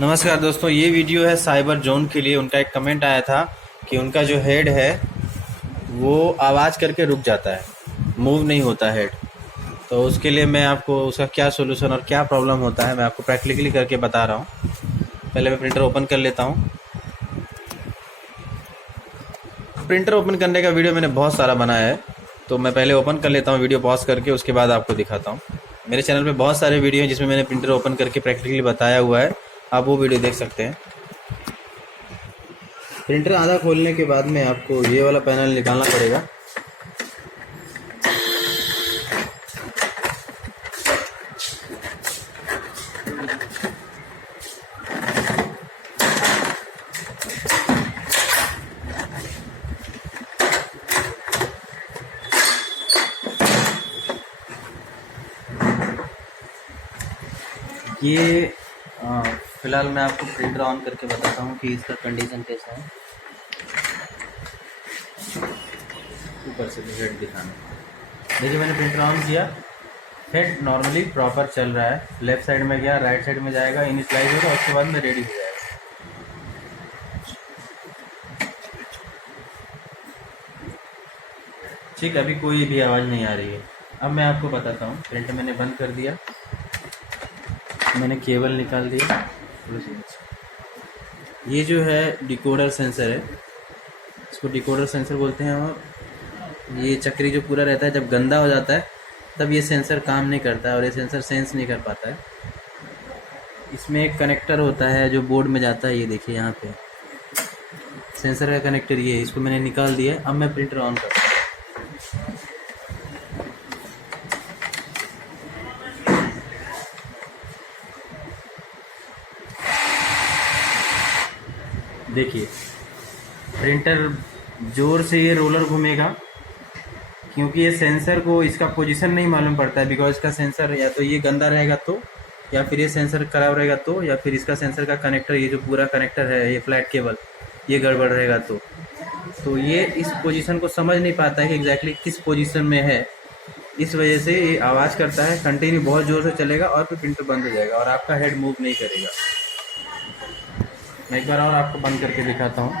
नमस्कार दोस्तों, ये वीडियो है साइबर जोन के लिए। उनका एक कमेंट आया था कि उनका जो हेड है वो आवाज़ करके रुक जाता है, मूव नहीं होता हेड। तो उसके लिए मैं आपको उसका क्या सोल्यूशन और क्या प्रॉब्लम होता है मैं आपको प्रैक्टिकली करके बता रहा हूँ। पहले मैं प्रिंटर ओपन कर लेता हूँ। प्रिंटर ओपन करने का वीडियो मैंने बहुत सारा बनाया है, तो मैं पहले ओपन कर लेता हूँ वीडियो पॉज करके, उसके बाद आपको दिखाता हूँ। मेरे चैनल पे बहुत सारे वीडियो हैं जिसमें मैंने प्रिंटर ओपन करके प्रैक्टिकली बताया हुआ है, आप वो वीडियो देख सकते हैं। प्रिंटर आधा खोलने के बाद में आपको ये वाला पैनल निकालना पड़ेगा। ये फिलहाल मैं आपको प्रिंटर ऑन करके बताता हूँ कि इसका कंडीशन कैसा है। ऊपर से हेड दिखाना, देखिए मैंने प्रिंटर ऑन किया, हेड नॉर्मली प्रॉपर चल रहा है। लेफ्ट साइड में गया, राइट साइड में जाएगा, इनिशियलाइज होगा, उसके बाद में रेडी हो जाएगा। ठीक, अभी कोई भी आवाज़ नहीं आ रही है। अब मैं आपको बताता हूँ। प्रिंटर मैंने बंद कर दिया, मैंने केबल निकाल दिया। ये जो है डिकोडर सेंसर है, इसको डिकोडर सेंसर बोलते हैं। और ये चक्री जो पूरा रहता है, जब गंदा हो जाता है तब ये सेंसर काम नहीं करता है और ये सेंसर सेंस नहीं कर पाता है। इसमें एक कनेक्टर होता है जो बोर्ड में जाता है, ये देखिए यहाँ पे सेंसर का कनेक्टर ये है। इसको मैंने निकाल दिया। अब मैं प्रिंटर ऑन करता हूँ। देखिए प्रिंटर जोर से ये रोलर घूमेगा, क्योंकि ये सेंसर को इसका पोजीशन नहीं मालूम पड़ता है। बिकॉज इसका सेंसर या तो ये गंदा रहेगा तो, या फिर ये सेंसर खराब रहेगा तो, या फिर इसका सेंसर का कनेक्टर, ये जो पूरा कनेक्टर है, ये फ्लैट केबल, ये गड़बड़ रहेगा तो ये इस पोजीशन को समझ नहीं पाता है कि एग्जैक्टली किस पोजीशन में है। इस वजह से ये आवाज़ करता है, कंटिन्यू बहुत ज़ोर से चलेगा और फिर प्रिंटर बंद हो जाएगा और आपका हेड मूव नहीं करेगा। मैं एक बार और आपको बंद करके दिखाता हूँ।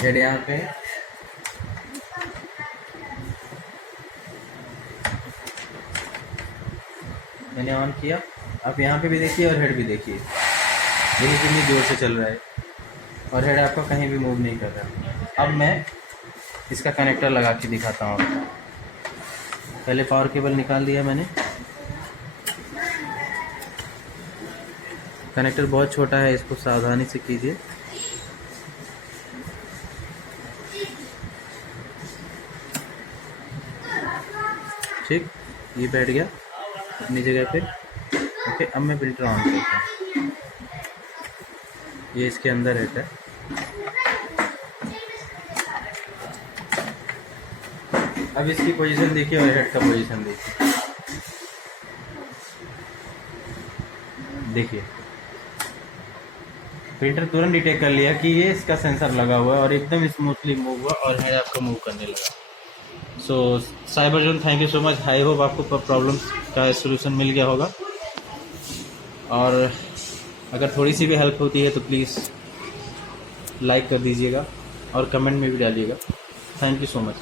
हेड यहाँ पे, मैंने ऑन किया। आप यहाँ पे भी देखिए और हेड भी देखिए, देखिए कितनी जोर से चल रहा है और हेड आपका कहीं भी मूव नहीं कर रहा। अब मैं इसका कनेक्टर लगा के दिखाता हूँ आपको। पहले पावर केबल निकाल दिया मैंने। कनेक्टर बहुत छोटा है, इसको सावधानी से कीजिए। ठीक, ये बैठ गया अपनी जगह पे। ओके, अब मैं प्रिंटर ऑन करता हूँ। ये इसके अंदर रहता है। अब इसकी पोजीशन देखिए और हेड का पोजीशन देखिए। देखिए प्रिंटर तुरंत डिटेक्ट कर लिया कि ये इसका सेंसर लगा हुआ है और एकदम स्मूथली मूव हुआ और हेड आपको मूव करने लगा। सो cyber zone, thank you so much. I hope आपको प्रॉब्लम का सोल्यूशन मिल गया होगा, और अगर थोड़ी सी भी हेल्प होती है तो प्लीज़ लाइक कर दीजिएगा और कमेंट में भी डालिएगा। Thank you so much.